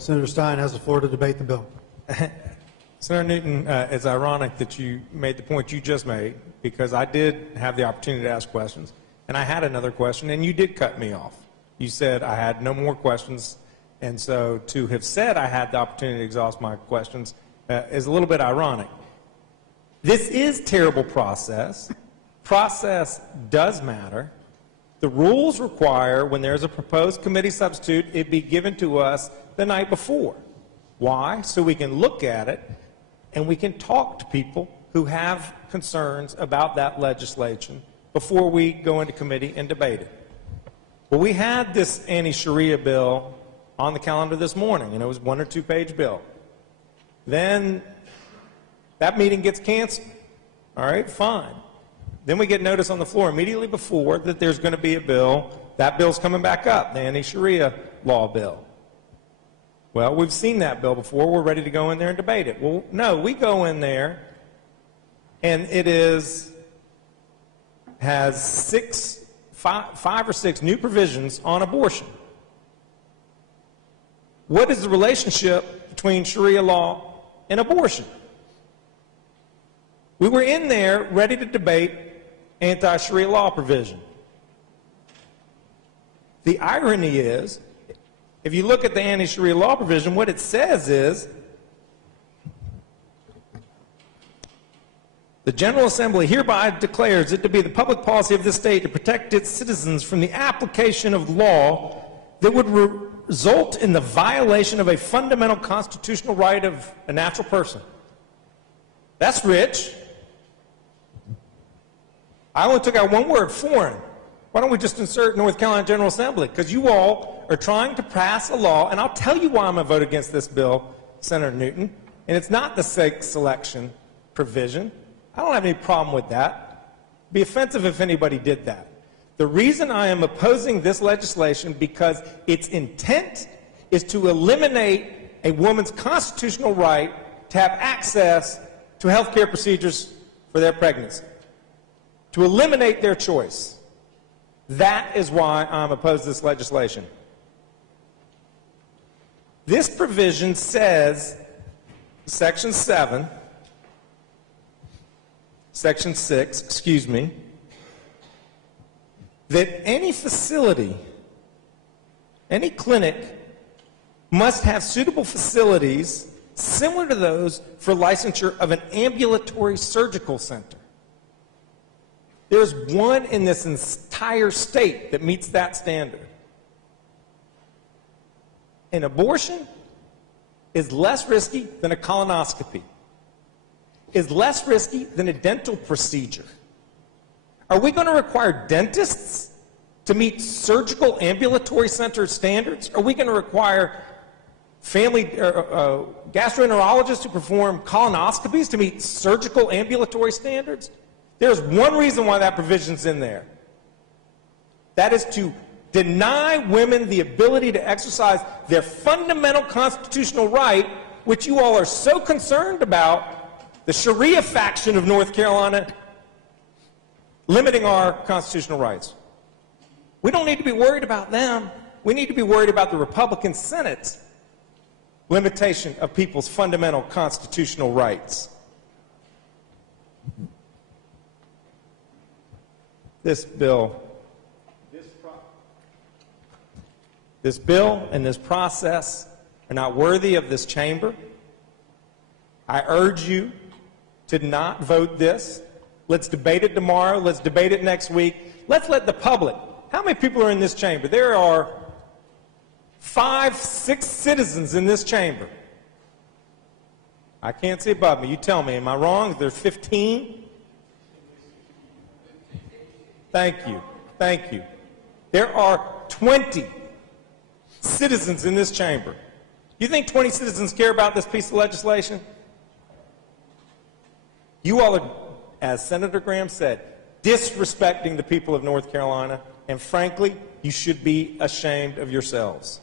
Senator Stein has the floor to debate the bill. Senator Newton, it's ironic that you made the point you just made, because I did have the opportunity to ask questions, and I had another question, and you did cut me off. You said I had no more questions, and so to have said I had the opportunity to exhaust my questions is a little bit ironic. This is terrible process. Process does matter. The rules require when there's a proposed committee substitute, it be given to us the night before. Why? So we can look at it and we can talk to people who have concerns about that legislation before we go into committee and debate it. Well, we had this anti-Sharia bill on the calendar this morning, and it was a 1 or 2 page bill. Then that meeting gets canceled. All right, fine. Then we get notice on the floor immediately before that there's going to be a bill. That bill's coming back up, the anti-Sharia law bill. Well, we've seen that bill before. We're ready to go in there and debate it. Well, no, we go in there, and it has five or six new provisions on abortion. What is the relationship between Sharia law and abortion? We were in there ready to debate anti-Sharia law provision. The irony is, if you look at the anti-Sharia law provision, what it says is, the General Assembly hereby declares it to be the public policy of this state to protect its citizens from the application of law that would result in the violation of a fundamental constitutional right of a natural person. That's rich. I only took out one word, foreign. Why don't we just insert North Carolina General Assembly? Because you all are trying to pass a law, and I'll tell you why I'm going to vote against this bill, Senator Newton, and it's not the sex selection provision. I don't have any problem with that. It'd be offensive if anybody did that. The reason I am opposing this legislation because its intent is to eliminate a woman's constitutional right to have access to health care procedures for their pregnancy, to eliminate their choice. That is why I'm opposed to this legislation. This provision says, Section 6, that any facility, any clinic, must have suitable facilities similar to those for licensure of an ambulatory surgical center. There's one in this entire state that meets that standard. An abortion is less risky than a colonoscopy, is less risky than a dental procedure. Are we going to require dentists to meet surgical ambulatory center standards? Are we going to require gastroenterologists to perform colonoscopies to meet surgical ambulatory standards? There's one reason why that provision's in there. That is to deny women the ability to exercise their fundamental constitutional right, which you all are so concerned about, the Sharia faction of North Carolina limiting our constitutional rights. We don't need to be worried about them. We need to be worried about the Republican Senate's limitation of people's fundamental constitutional rights. This bill and this process are not worthy of this chamber. I urge you to not vote this. Let's debate it tomorrow. Let's debate it next week. Let's let the public. How many people are in this chamber? There are 5, 6 citizens in this chamber. I can't see above me. You tell me. Am I wrong? There's 15? Thank you. Thank you. There are 20 citizens in this chamber. You think 20 citizens care about this piece of legislation? You all are, as Senator Graham said, disrespecting the people of North Carolina, and frankly, you should be ashamed of yourselves.